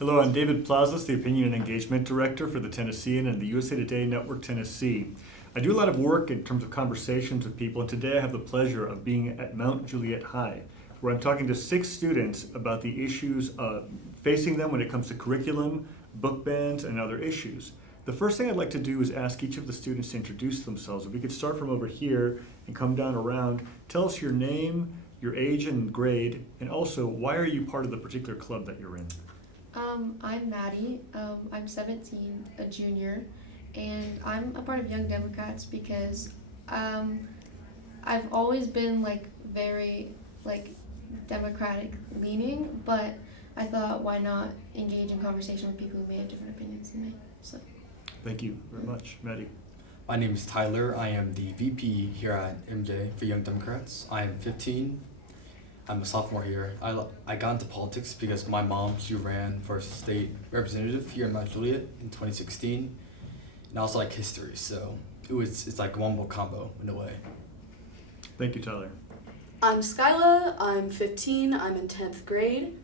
Hello, I'm David Plazas, the Opinion and Engagement Director for the Tennessean and the USA Today Network Tennessee. I do a lot of work in terms of conversations with people, and today I have the pleasure of being at Mount Juliet High, where I'm talking to 6 students about the issues facing them when it comes to curriculum, book bans, and other issues. The first thing I'd like to do is ask each of the students to introduce themselves. If we could start from over here and come down around, tell us your name, your age and grade, and also why are you part of the particular club that you're in? I'm Maddie. I'm 17, a junior, and I'm a part of Young Democrats because I've always been very democratic leaning, but I thought why not engage in conversation with people who may have different opinions than me. So. Thank you very much, Maddie. My name is Tyler. I am the VP here at MJ for Young Democrats. I am 15. I'm a sophomore here. I got into politics because my mom, she ran for state representative here in Mount Juliet in 2016. And I also like history, so it's like one more combo in a way. Thank you, Tyler. I'm Skyla. I'm 15. I'm in 10th grade.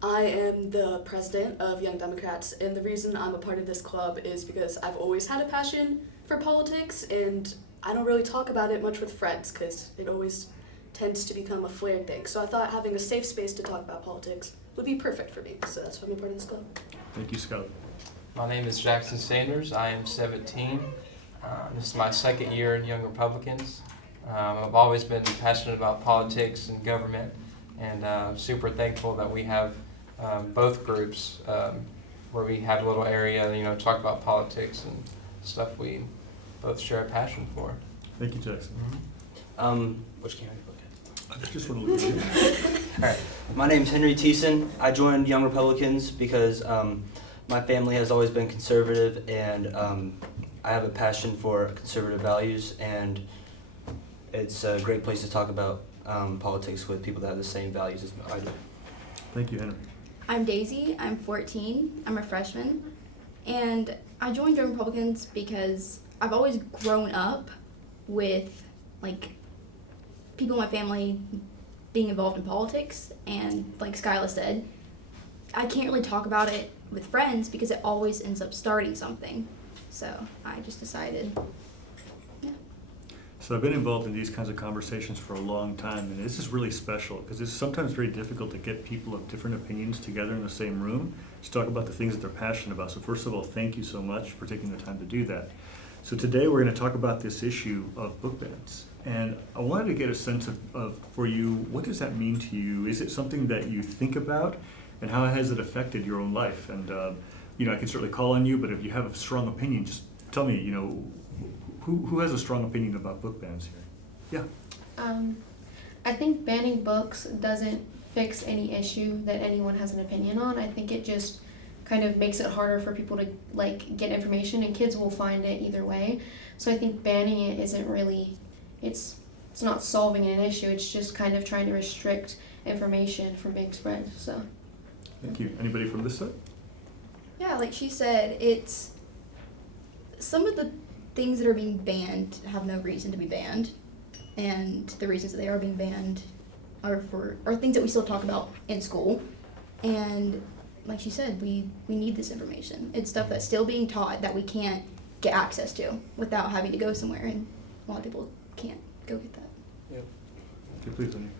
I am the president of Young Democrats, and the reason I'm a part of this club is because I've always had a passion for politics, and I don't really talk about it much with friends because it always tends to become a flared thing. So I thought having a safe space to talk about politics would be perfect for me, so that's why I'm a part of this club. Thank you, Scott. My name is Jackson Sanders. I am 17. This is my second year in Young Republicans. I've always been passionate about politics and government, and I'm super thankful that we have both groups where we have a little area, talk about politics and stuff we both share a passion for. Thank you, Jackson. Which can I look at? I just want to look at you. All right. My name's Henry Thiessen. I joined Young Republicans because my family has always been conservative, and I have a passion for conservative values, and it's a great place to talk about politics with people that have the same values as I do. Thank you, Henry. I'm Daisy. I'm 14. I'm a freshman. And I joined Young Republicans because I've always grown up with, people in my family being involved in politics. And like Skyla said, I can't really talk about it with friends because it always ends up starting something. So I just decided, So I've been involved in these kinds of conversations for a long time, and this is really special because it's sometimes very difficult to get people of different opinions together in the same room to talk about the things that they're passionate about. So first of all, thank you so much for taking the time to do that. So today we're going to talk about this issue of book bans. And I wanted to get a sense of for you, what does that mean to you? Is it something that you think about, and how has it affected your own life? And I can certainly call on you, but if you have a strong opinion, just tell me, who has a strong opinion about book bans here? Yeah. I think banning books doesn't fix any issue that anyone has an opinion on. I think it just kind of makes it harder for people to get information, and kids will find it either way. So I think banning it isn't really, it's not solving an issue. It's just kind of trying to restrict information from being spread. So. Thank you. Anybody from this side? yeah, like she said, it's some of the things that are being banned have no reason to be banned, and the reasons that they are being banned are things that we still talk about in school. And like she said, we need this information. It's stuff that's still being taught that we can't get access to without having to go somewhere, and a lot of people can't go get that. Yep. Okay, please, Andy.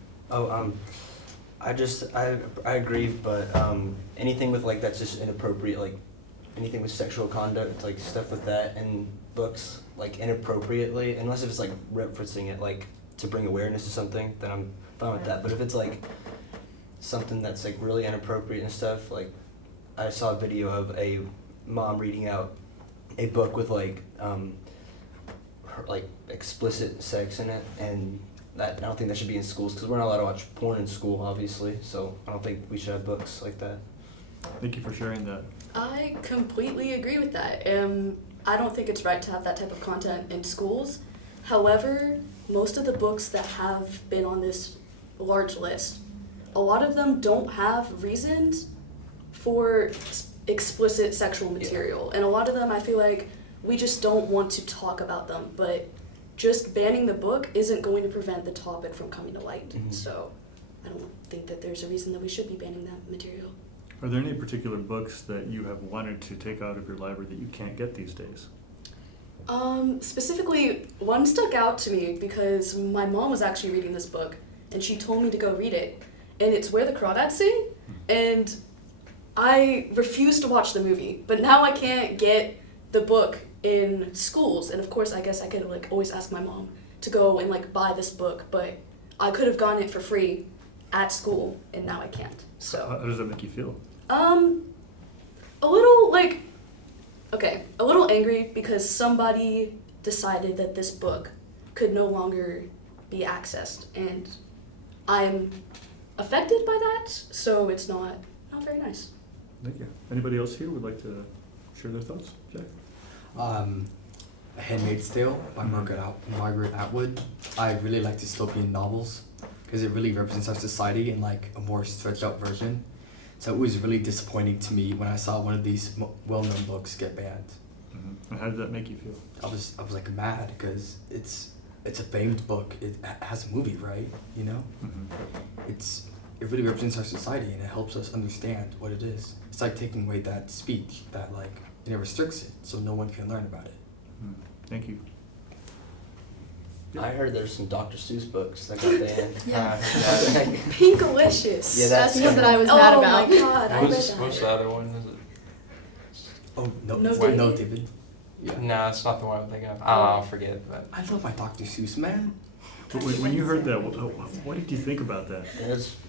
I agree, but anything with that's just inappropriate, anything with sexual conduct, stuff with that in books, inappropriately, unless if it's referencing it to bring awareness to something, then I'm fine with that. But if it's something that's really inappropriate and stuff, I saw a video of a mom reading out a book with explicit sex in it, and I don't think that should be in schools because we're not allowed to watch porn in school, obviously. So I don't think we should have books like that. Thank you for sharing that. I completely agree with that. I don't think it's right to have that type of content in schools. However, most of the books that have been on this large list, a lot of them don't have reasons for explicit sexual material. And a lot of them, I feel like we just don't want to talk about them. But just banning the book isn't going to prevent the topic from coming to light. Mm-hmm. So I don't think that there's a reason that we should be banning that material. Are there any particular books that you have wanted to take out of your library that you can't get these days? Specifically, one stuck out to me because my mom was actually reading this book, and she told me to go read it. And it's Where the Crawdads Sing, and I refused to watch the movie, but now I can't get the book in schools. And of course, I guess I could like always ask my mom to go and like buy this book, but I could have gotten it for free at school, and now I can't. So How does that make you feel? a little like, okay, a little angry because somebody decided that this book could no longer be accessed, and I'm affected by that, so it's not very nice. Thank you. Anybody else here would like to share their thoughts? Jack? A Handmaid's Tale by Margaret Atwood. I really like dystopian novels because it really represents our society in like a more stretched out version. So it was really disappointing to me when I saw one of these well-known books get banned. Mm-hmm. And how did that make you feel? I was like mad because it's a famed book. It has a movie, right? You know, Mm-hmm. it really represents our society and it helps us understand what it is. It's like taking away that speech that like it restricts it, so no one can learn about it. Thank you. I heard there's some Dr. Seuss books that got banned. Yeah. Pinkalicious. Yeah, That's that's one that I was mad oh about. my god, I read What's that. the other one? Is it? Oh no, No, no, David? David. Yeah. No, it's not the one I'm thinking of. I'll forget. But I love my Dr. Seuss, man. But when you heard that, what did you think about that?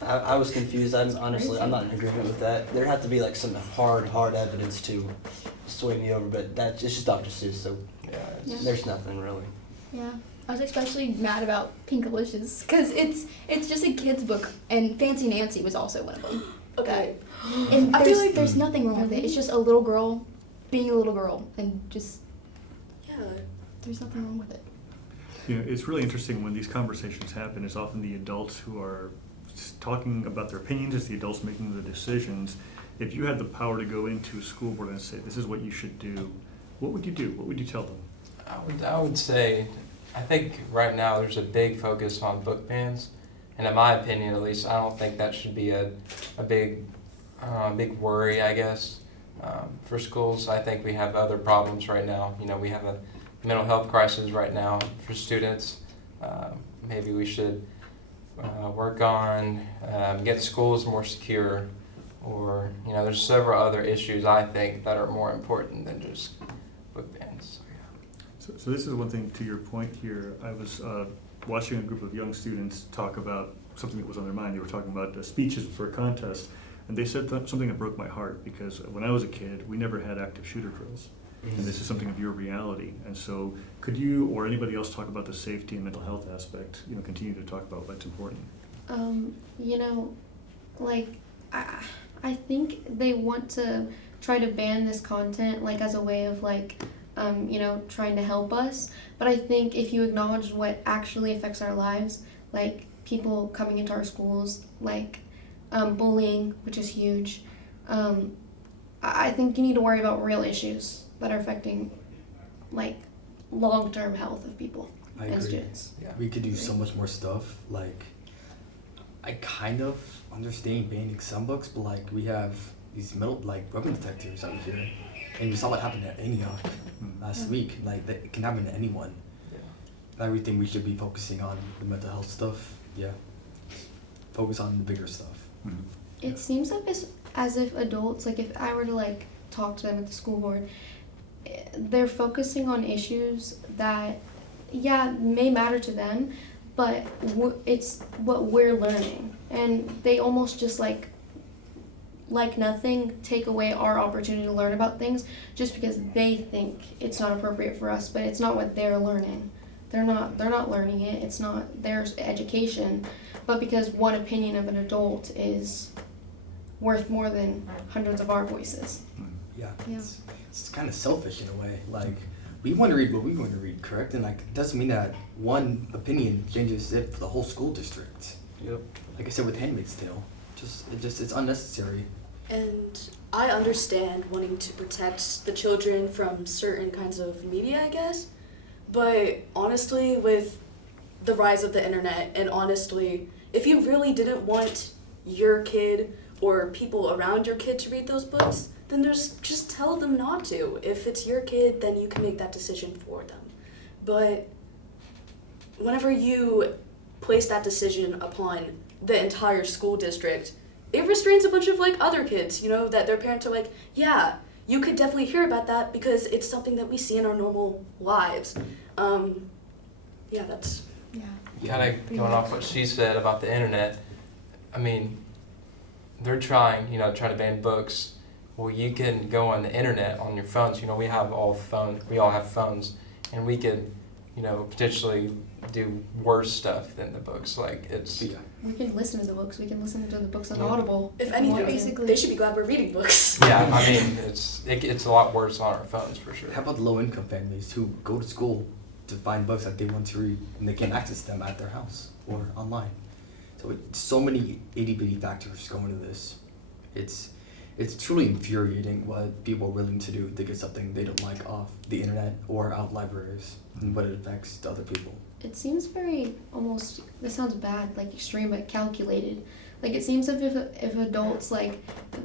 I was confused. I'm not in agreement with that. There had to be like some hard evidence to sway me over, but it's just Dr. Seuss, so yeah, Yeah. there's nothing really. Yeah, I was especially mad about Pinkalicious because it's just a kid's book, and Fancy Nancy was also one of them. Okay. And I feel like- there's nothing wrong with it. It's just a little girl being a little girl, and just Yeah. there's nothing wrong with it. You know, it's really interesting when these conversations happen. It's often the adults who are talking about their opinions. It's the adults making the decisions. If you had the power to go into a school board and say, this is what you should do, what would you do? What would you tell them? I would say, I think right now there's a big focus on book bans, and in my opinion, at least, I don't think that should be a big worry, I guess, for schools. I think we have other problems right now. You know, we have a mental health crisis right now for students. Maybe we should work on getting schools more secure, or you know, there's several other issues I think that are more important than just book bans. So this is one thing to your point here. I was watching a group of young students talk about something that was on their mind. They were talking about speeches for a contest, and they said something that broke my heart, because when I was a kid, we never had active shooter drills. And this is something of your reality. And so could you or anybody else talk about the safety and mental health aspect, you know, continue to talk about what's important? You know, like, I think they want to try to ban this content, like, as a way of, like, you know, trying to help us. But I think if you acknowledge what actually affects our lives, like people coming into our schools, like bullying, which is huge, I think you need to worry about real issues that are affecting, like, long-term health of people I and agree. students. Yeah. We could do so much more stuff. Like, I kind of understand banning some books, but like we have these weapon detectors out here, and we saw what happened at Antioch last week. Like, that it can happen to anyone. Yeah. I think we should be focusing on the mental health stuff. Yeah. Focus on the bigger stuff. Mm-hmm. It seems like as if adults, like, if I were to, like, talk to them at the school board, they're focusing on issues that, yeah, may matter to them, but it's what we're learning. And they almost just, like nothing, take away our opportunity to learn about things just because they think it's not appropriate for us, but it's not what they're learning. They're not learning it. It's not their education, but because one opinion of an adult is worth more than hundreds of our voices. Yeah. Yeah. It's kind of selfish in a way. Like, we want to read what we want to read, correct? And like, it doesn't mean that one opinion changes it for the whole school district. Yep. Like I said with Handmaid's Tale, it's unnecessary. And I understand wanting to protect the children from certain kinds of media, I guess. But honestly, with the rise of the internet, and honestly, if you really didn't want your kid or people around your kid to read those books, then just tell them not to. If it's your kid, then you can make that decision for them. But whenever you place that decision upon the entire school district, it restrains a bunch of like other kids, you know, that their parents are like, yeah, you could definitely hear about that because it's something that we see in our normal lives. Yeah, that's... Yeah. Kind of going off what she said about the internet, I mean, they're trying to ban books. Well, you can go on the internet on your phones. You know, we all have phones, and we could, potentially do worse stuff than the books. Like, it's... Yeah. We can listen to the books. We can listen to the books on Yeah. Audible. If anything, basically- they should be glad we're reading books. Yeah, I mean, it's a lot worse on our phones, for sure. How about low-income families who go to school to find books that they want to read and they can't access them at their house or online? So so many itty-bitty factors go into this. It's truly infuriating what people are willing to do to get something they don't like off the internet or out of libraries and what it affects to other people. It seems very almost, this sounds bad, like extreme, but calculated. Like it seems if adults, like,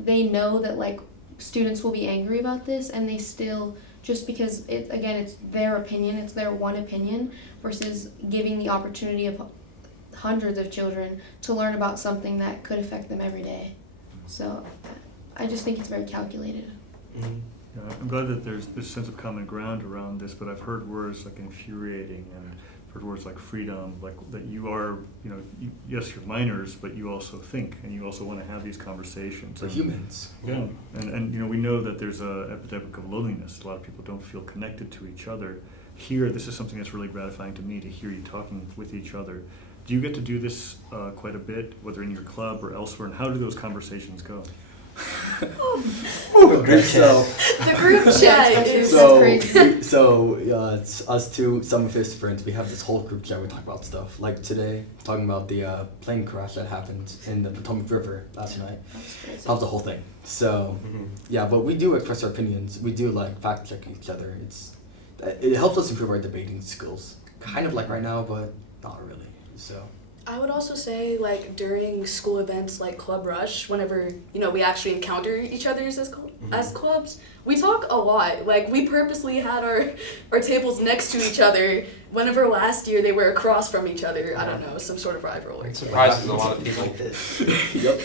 they know that like students will be angry about this and they still, just because it's their opinion, it's their one opinion, versus giving the opportunity of hundreds of children to learn about something that could affect them every day. So I just think it's very calculated. Mm-hmm. Yeah, I'm glad that there's this sense of common ground around this, but I've heard words like infuriating and heard words like freedom, like that you are, yes, you're minors, but you also think and you also want to have these conversations. We're humans. Yeah, and we know that there's an epidemic of loneliness. A lot of people don't feel connected to each other. Here, this is something that's really gratifying to me, to hear you talking with each other. Do you get to do this quite a bit, whether in your club or elsewhere, and how do those conversations go? Group chat. The group chat is... It's us two, some of his friends, we have this whole group chat. We talk about stuff. Like today, talking about the plane crash that happened in the Potomac River last night. That's crazy. That was the whole thing. So, Mm-hmm. yeah, but we do express our opinions. We do like fact check each other. It helps us improve our debating skills. Kind of like right now, but not really. So. I would also say, like, during school events like Club Rush, whenever, we actually encounter each other as clubs, we talk a lot. Like, we purposely had our tables next to each other. Whenever last year they were across from each other, I don't know, some sort of rivalry. It surprises a lot of people. Like this. Yep.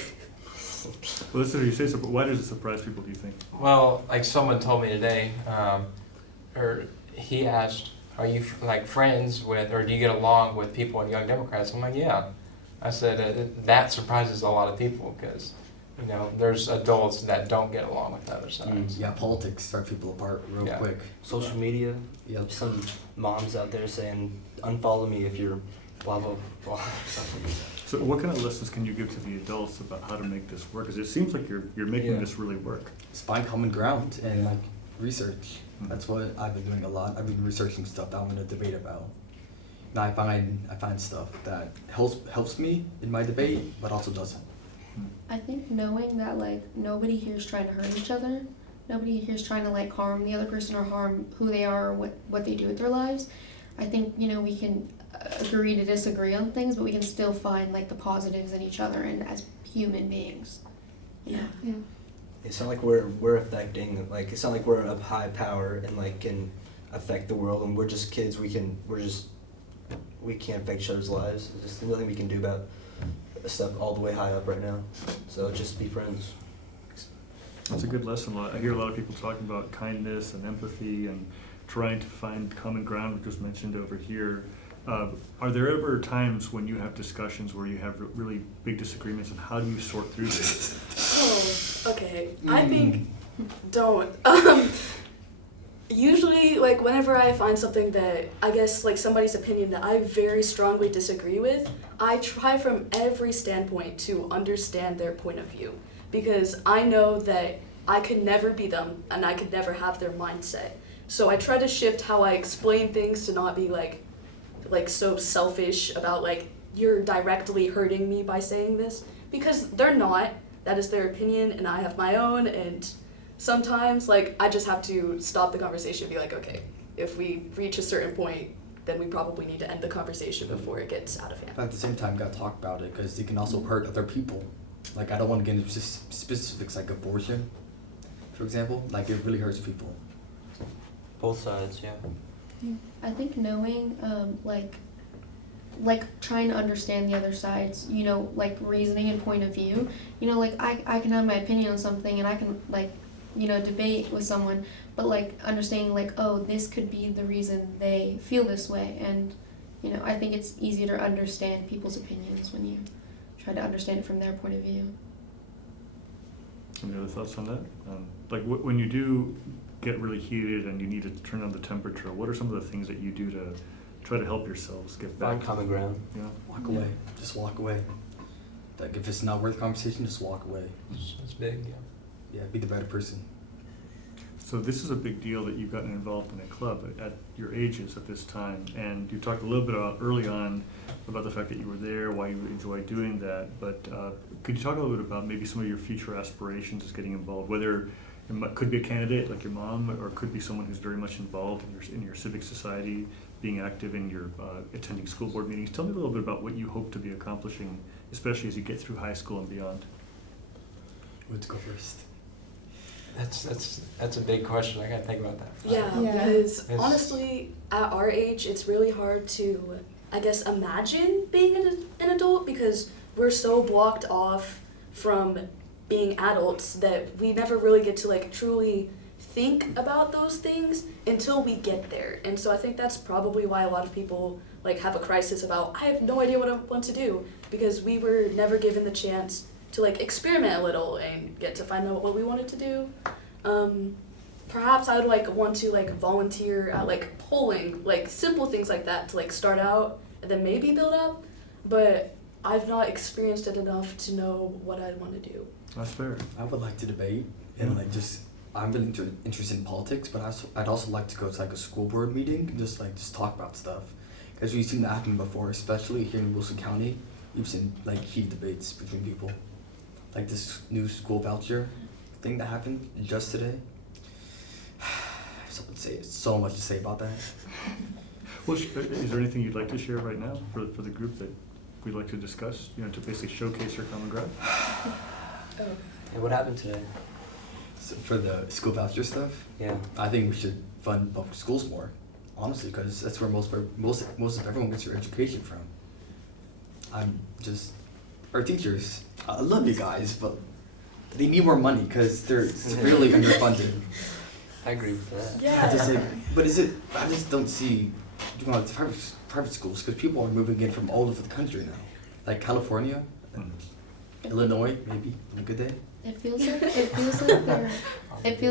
Well, listen, you say so, but why does it surprise people, do you think? Well, like someone told me today, or he asked, are you like friends with, or do you get along with people in Young Democrats? I'm like, yeah. I said, that surprises a lot of people because, there's adults that don't get along with other sides. Yeah, politics start people apart real Yeah. quick. Social media. Yep. Some moms out there saying, unfollow me if you're blah, blah, blah. So what kind of lessons can you give to the adults about how to make this work? Because it seems like you're making Yeah. this really work. Just find common ground and like research. Mhm. That's what I've been doing a lot. I've been researching stuff that I want to debate about. And I find stuff that helps me in my debate, but also doesn't. I think knowing that like nobody here is trying to hurt each other, nobody here is trying to like harm the other person or harm who they are or what they do with their lives. I think we can agree to disagree on things, but we can still find like the positives in each other and as human beings. Yeah. Yeah. It's not like we're affecting, like, it's not like we're of high power and like can affect the world and we're just kids. We can't affect each other's lives. There's just nothing we can do about stuff all the way high up right now. So just be friends. That's a good lesson. I hear a lot of people talking about kindness and empathy and trying to find common ground, which was mentioned over here. Are there ever times when you have discussions where you have really big disagreements, and how do you sort through this? Oh, okay. I think don't. Usually, like, whenever I find something that, I guess, like, somebody's opinion that I very strongly disagree with, I try from every standpoint to understand their point of view. Because I know that I could never be them, and I could never have their mindset. So I try to shift how I explain things to not be, like so selfish about, like, you're directly hurting me by saying this. Because they're not. That is their opinion, and I have my own, and sometimes, like, I just have to stop the conversation and be like, okay, if we reach a certain point, then we probably need to end the conversation before it gets out of hand. But at the same time, gotta talk about it because you can also hurt other people Like, I don't want to get into specifics like abortion, for example. Like, it really hurts people. Both sides, yeah. I think knowing, like trying to understand the other sides, you know, like reasoning and point of view. You know, like I can have my opinion on something and I can like, you know, debate with someone, but like understanding like, oh, this could be the reason they feel this way. And, you know, I think it's easier to understand people's opinions when you try to understand it from their point of view. Any other thoughts on that? Like when you do get really heated and you need to turn on the temperature, what are some of the things that you do to try to help yourselves get back? Find common ground. Yeah. Walk away. Just walk away. Like, if it's not worth the conversation, just walk away. It's big, yeah. Yeah, be the better person. So this is a big deal that you've gotten involved in a club at your ages at this time, and you talked a little bit about early on about the fact that you were there, why you enjoy doing that, but could you talk a little bit about maybe some of your future aspirations as getting involved, whether it could be a candidate like your mom, or could be someone who's very much involved in your civic society, being active in your attending school board meetings. Tell me a little bit about what you hope to be accomplishing, especially as you get through high school and beyond. Let's go first. That's a big question. I gotta think about that. Yeah, Yeah. because It's- honestly, at our age, it's really hard to, I guess, imagine being an adult because we're so blocked off from being adults that we never really get to like truly think about those things until we get there. And so I think that's probably why a lot of people like have a crisis about, I have no idea what I want to do, because we were never given the chance to like experiment a little and get to find out what we wanted to do. Perhaps I would like want to like volunteer at like polling, like simple things like that to like start out and then maybe build up, but I've not experienced it enough to know what I'd want to do. That's fair. I would like to debate and like just, I'm really interested in politics, but I'd also like to go to like a school board meeting and just talk about stuff. Because we've seen that happen before, especially here in Wilson County. We've seen like heated debates between people. Like this new school voucher thing that happened just today. So much to say about that. Well, is there anything you'd like to share right now for the group that we'd like to discuss, you know, to basically showcase your common ground? Hey, what happened today? So for the school voucher stuff, Yeah. I think we should fund public schools more, honestly, because that's where most of everyone gets your education from. Our teachers, I love you guys, but they need more money because they're severely underfunded. I agree with that. Yeah. I just don't see, you know, private schools, because people are moving in from all over the country now. Like California, Illinois, maybe, on a good day. It feels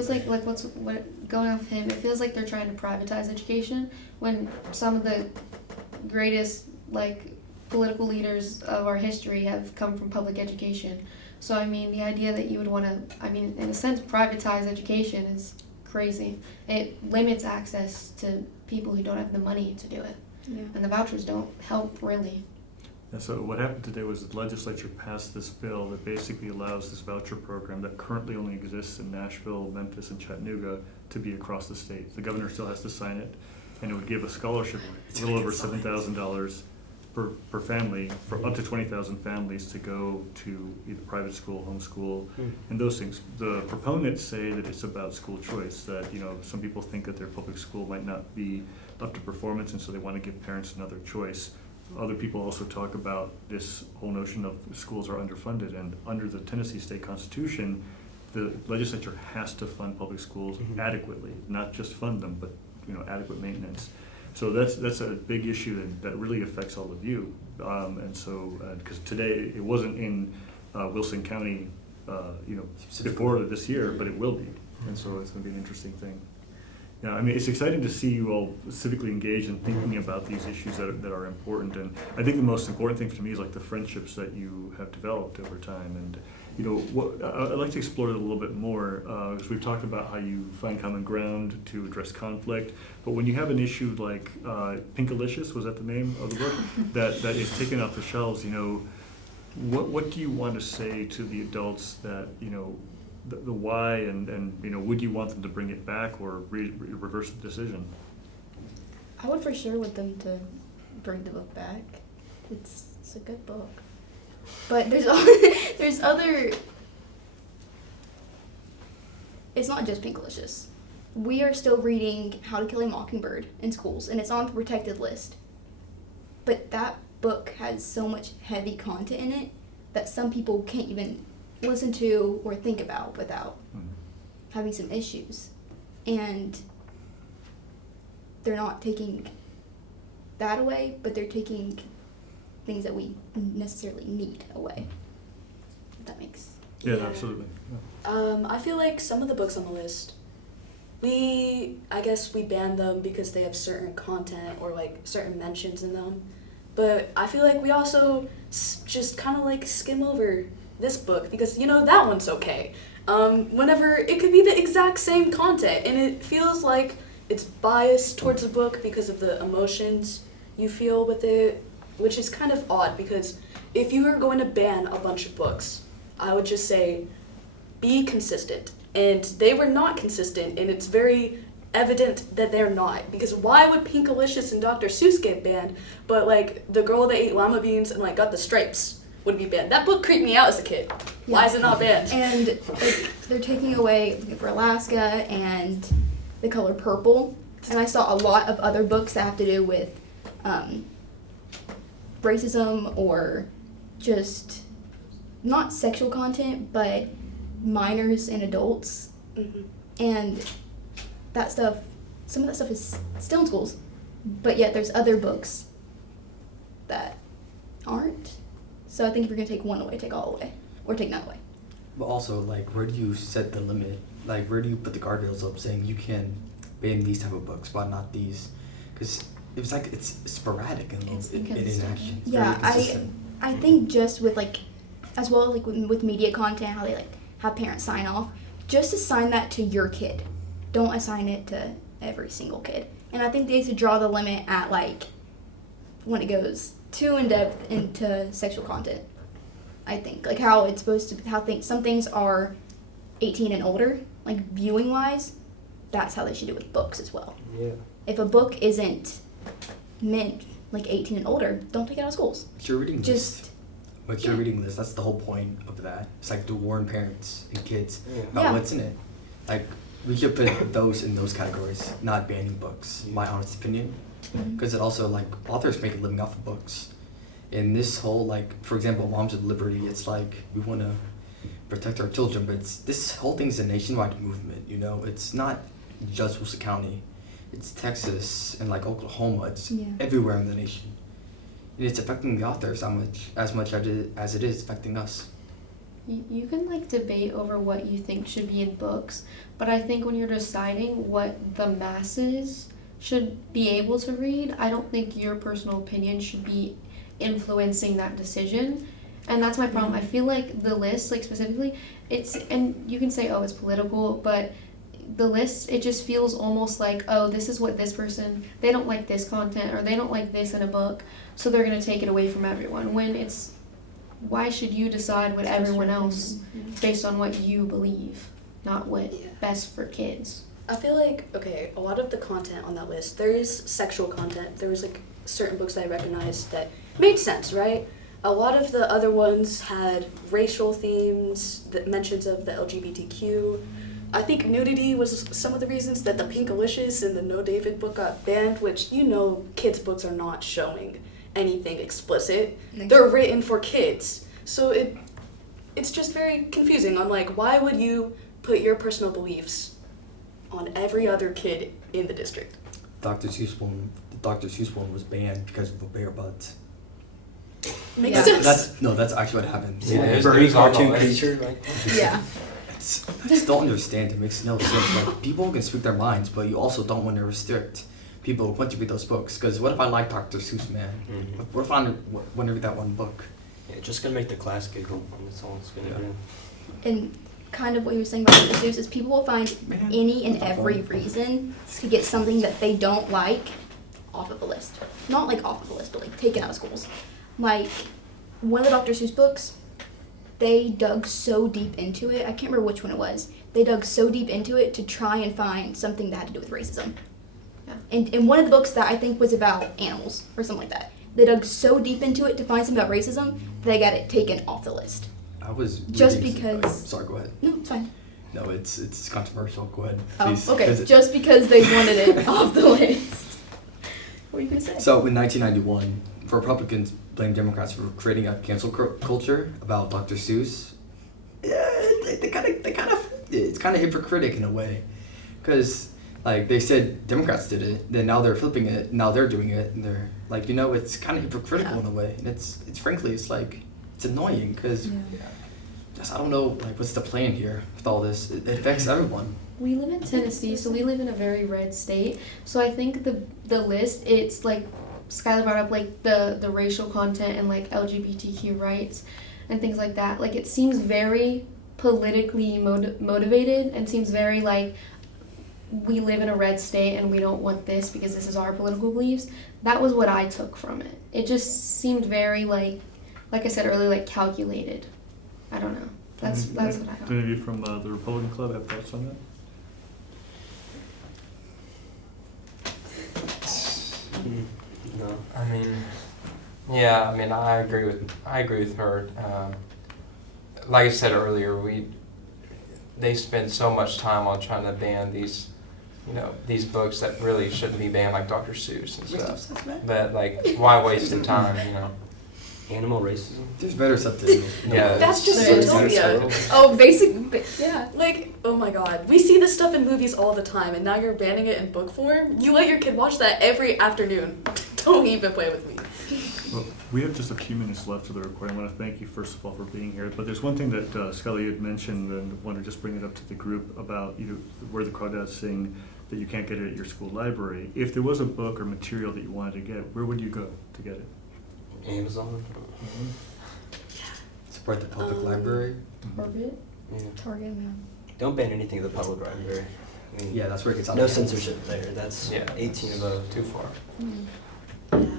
like what going off him, it feels like they're trying to privatize education when some of the greatest like political leaders of our history have come from public education. So I mean, the idea that you would want to, I mean, in a sense, privatize education is crazy. It limits access to people who don't have the money to do it. Yeah. And the vouchers don't help really. And so what happened today was the legislature passed this bill that basically allows this voucher program that currently only exists in Nashville, Memphis, and Chattanooga to be across the state. The governor still has to sign it, and it would give a scholarship of a little over $7,000 per family for up to 20,000 families to go to either private school, homeschool, and those things. The proponents say that it's about school choice, that, you know, some people think that their public school might not be up to performance, and so they want to give parents another choice. Other people also talk about this whole notion of schools are underfunded, and under the Tennessee state constitution, the legislature has to fund public schools adequately, not just fund them, but, you know, adequate maintenance. So that's a big issue that really affects all of you. And so, because today it wasn't in Wilson County, you know, before this year, but it will be. And so it's going to be an interesting thing. Yeah, I mean, it's exciting to see you all civically engaged and thinking about these issues that are important. And I think the most important thing for me is like the friendships that you have developed over time. And, you know, I'd like to explore it a little bit more, because we've talked about how you find common ground to address conflict. But when you have an issue like Pinkalicious, was that the name of the book, that is taken off the shelves, you know, what do you want to say to the adults that, you know, the why, and you know, would you want them to bring it back or reverse the decision? I would for sure want them to bring the book back. It's a good book. But there's other. It's not just Pinkalicious. We are still reading How to Kill a Mockingbird in schools, and it's on the protected list. But that book has so much heavy content in it that some people can't even listen to or think about without having some issues. And they're not taking that away, but they're taking things that we necessarily need away. If that makes Yeah, Yeah. absolutely. I feel like some of the books on the list, I guess we ban them because they have certain content or like certain mentions in them. But I feel like we also just kind of like skim over this book because, you know, that one's okay. Whenever it could be the exact same content and it feels like it's biased towards the book because of the emotions you feel with it, which is kind of odd because if you are going to ban a bunch of books, I would just say be consistent. And they were not consistent, and it's very evident that they're not. Because why would Pinkalicious and Dr. Seuss get banned, but like The Girl That Ate Llama Beans and like Got the Stripes would be banned? That book creeped me out as a kid. Why is it not banned? And like, they're taking away Looking for Alaska and The Color Purple. And I saw a lot of other books that have to do with racism or just not sexual content, but minors and adults. Mm-hmm. And that stuff, some of that stuff is still in schools, but yet there's other books that aren't. So I think if you're going to take one away, take all away. Or take none away. But also, like, where do you set the limit? Like, where do you put the guardrails up saying you can ban these type of books, but not these? Because it was like it's sporadic in inconsistent. action. It's Yeah, very inconsistent. I think just with like, as well as like with media content, how they like have parents sign off, just assign that to your kid. Don't assign it to every single kid. And I think they need to draw the limit at like when it goes too in depth into sexual content. I think like how it's supposed to, some things are 18 and older, like viewing wise. That's how they should do with books as well. Yeah. If a book isn't meant like 18 and older, don't take it out of schools. It's your reading Just list. What's your reading list? That's the whole point of that. It's like to warn parents and kids about Yeah. what's in it. Like, we should put those in those categories, not banning books, my honest opinion. Because it also, like, authors make a living off of books. And this whole, like, for example, Moms with Liberty, it's like, we want to protect our children, but this whole thing's a nationwide movement, you know? It's not just Wilson County. It's Texas and, like, Oklahoma. It's everywhere in the nation. And it's affecting the authors as much as it is affecting us. You can like debate over what you think should be in books, but I think when you're deciding what the masses should be able to read, I don't think your personal opinion should be influencing that decision. And that's my problem. I feel like the list, like specifically, and you can say, oh, it's political, but the list, it just feels almost like, oh, this is what this person, they don't like this content, or they don't like this in a book, so they're going to take it away from everyone. When it's, why should you decide what everyone else based on what you believe, not what best for kids? I feel like, okay, a lot of the content on that list, there is sexual content. There was like certain books that I recognized that made sense, right? A lot of the other ones had racial themes, the mentions of the LGBTQ. I think nudity was some of the reasons that the Pinkalicious and the No David book got banned, which, you know, kids' books are not showing anything explicit. They're written for kids. So it's just very confusing on, like, why would you put your personal beliefs on every other kid in the district? The Dr. Seuss one was banned because of the bear butts. Makes sense. That's actually what happened. Yeah, it was Furry on the cartoon list. creature like that. Yeah. I just don't understand. It makes no sense. Like, people can speak their minds, but you also don't want to restrict people who want to read those books. Because what if I like Dr. Seuss, man? What if I want to read that one book? Yeah, just gonna make the class giggle. That's all it's gonna do. And kind of what you were saying about Dr. Seuss is people will find any and every reason to get something that they don't like off of a list. Not like off of a list, but like taken out of schools. Like one of the Dr. Seuss books, they dug so deep into it. I can't remember which one it was. They dug so deep into it to try and find something that had to do with racism. Yeah. And in one of the books that I think was about animals or something like that, they dug so deep into it to find something about racism they got it taken off the list. I was Just reading- because- sorry, go ahead. No, it's fine. No, it's controversial. Go ahead, Oh, please. okay. 'Cause Just because they wanted it off the list. What were you gonna say? So in 1991, Republicans blamed Democrats for creating a cancel culture about Dr. Seuss. Yeah, they kind of, it's kind of hypocritical in a way, because like they said Democrats did it, then now they're flipping it, now they're doing it, and they're like, it's kind of hypocritical in a way, and it's frankly it's like it's annoying because just I don't know like what's the plan here with all this. It affects everyone. We live in Tennessee, so we live in a very red state. So I think the list, it's like Skylar brought up, like the racial content and like LGBTQ rights and things like that. Like it seems very politically motivated and seems very like we live in a red state and we don't want this because this is our political beliefs. That was what I took from it. It just seemed very like I said earlier, like calculated. I don't know. That's what I thought. Do any of you from the Republican Club have thoughts on that? No. I mean, yeah, I mean, I agree with her. Like I said earlier, they spend so much time on trying to ban these, these books that really shouldn't be banned, like Dr. Seuss and stuff. But like, why waste the time, Animal racism. There's better stuff to do. Yeah. That's just There is. Zootopia. Oh, yeah. Like, oh my god. We see this stuff in movies all the time, and now you're banning it in book form? You let your kid watch that every afternoon. Don't even play with me. Well, we have just a few minutes left of the recording. I want to thank you, first of all, for being here. But there's one thing that Scully had mentioned, and I want to just bring it up to the group about Where the Crawdads Sing, that you can't get it at your school library. If there was a book or material that you wanted to get, where would you go to get it? Amazon. Support the public library. Target? Yeah. Target, man. Don't ban anything at the public library. I mean, Yeah, that's where it gets out. no of hand. censorship there. That's Yeah. 18 above. Too far. Yeah.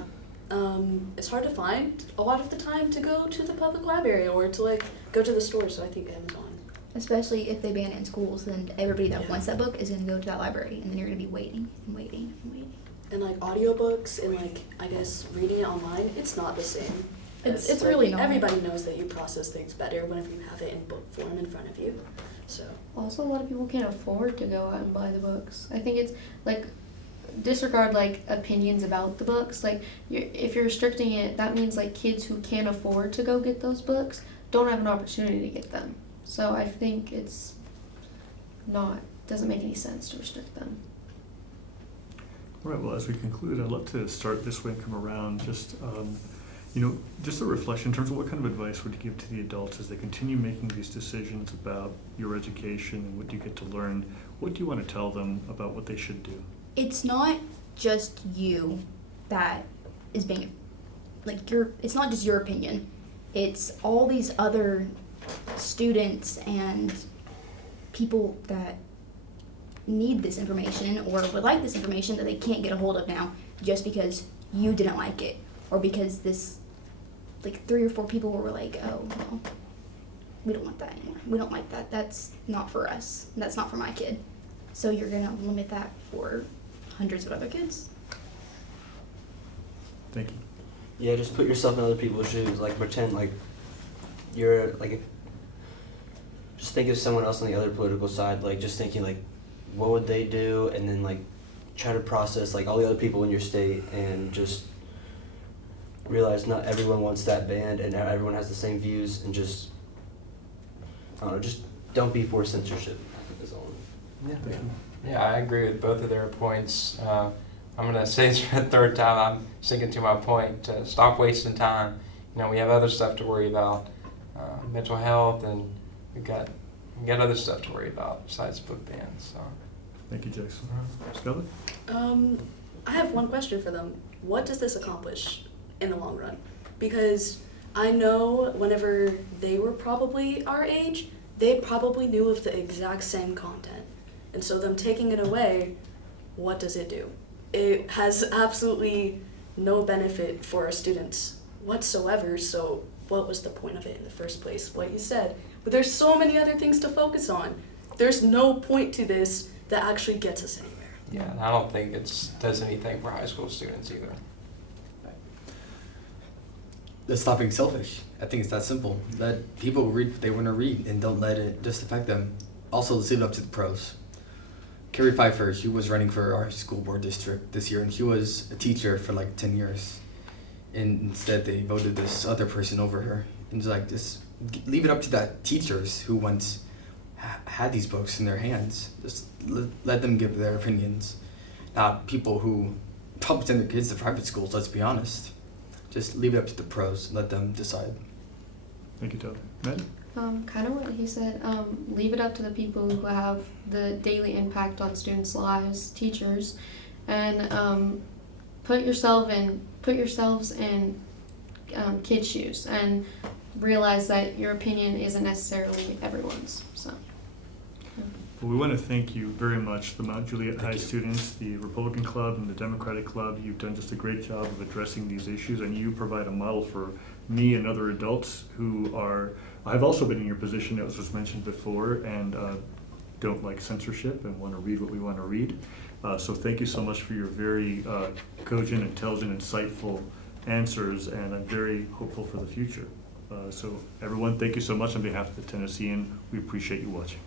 It's hard to find a lot of the time to go to the public library or to like go to the store, so I think Amazon. Especially if they ban it in schools, then everybody that Yeah. wants that book is going to go to that library, and then you're going to be waiting and waiting and waiting. And like audiobooks and like I guess reading it online, it's not the same. It's like, really not. Everybody knows that you process things better whenever you have it in book form in front of you. So Also, a lot of people can't afford to go out and buy the books. I think it's like disregard like opinions about the books. Like if you're restricting it, that means like kids who can't afford to go get those books don't have an opportunity to get them. So I think it's doesn't make any sense to restrict them. All right, well, as we conclude, I'd love to start this way and come around. Just, just a reflection in terms of what kind of advice would you give to the adults as they continue making these decisions about your education and what you get to learn? What do you want to tell them about what they should do? It's not just you that is being, it's not just your opinion. It's all these other students and people that need this information or would like this information that they can't get a hold of now just because you didn't like it or because this 3 or 4 people were like, oh well, we don't want that anymore, we don't like that, that's not for us, that's not for my kid, so you're gonna limit that for hundreds of other kids. Thank you. Yeah, just put yourself in other people's shoes. Like pretend like you're just think of someone else on the other political side. Like just thinking like, what would they do? And then like try to process like all the other people in your state and just realize not everyone wants that band and not everyone has the same views and just I don't know. Just don't be for censorship. Is all. Yeah. Yeah, I agree with both of their points. I'm going to say this for the third time. I'm sticking to my point. Stop wasting time. We have other stuff to worry about, mental health, and we got other stuff to worry about besides book bans. So. Thank you, Jackson. Scully? I have one question for them. What does this accomplish in the long run? Because I know whenever they were probably our age, they probably knew of the exact same content. And so them taking it away, what does it do? It has absolutely no benefit for our students whatsoever, so what was the point of it in the first place? What you said. But there's so many other things to focus on. There's no point to this that actually gets us anywhere. Yeah, and I don't think it does anything for high school students either. stop being selfish. I think it's that simple. Let people read what they want to read and don't let it just affect them. Also, let's leave it up to the pros. Carrie Pfeiffer, he was running for our school board district this year, and he was a teacher for like 10 years. And instead, they voted this other person over her. And it's like, just leave it up to that teachers who once had these books in their hands. Just let them give their opinions. Not people who probably send their kids to private schools, let's be honest. Just leave it up to the pros, let them decide. Thank you, Tyler. Matt? Kind of what he said. Leave it up to the people who have the daily impact on students' lives, teachers, and put yourselves in kids' shoes and realize that your opinion isn't necessarily everyone's. So. Well, we want to thank you very much, the Mount Juliet High you. students, the Republican Club, and the Democratic Club. You've done just a great job of addressing these issues, and you provide a model for me and other adults who I've also been in your position, as was mentioned before, and don't like censorship and want to read what we want to read. So thank you so much for your very cogent, intelligent, insightful answers, and I'm very hopeful for the future. So everyone, thank you so much on behalf of the Tennessean. We appreciate you watching.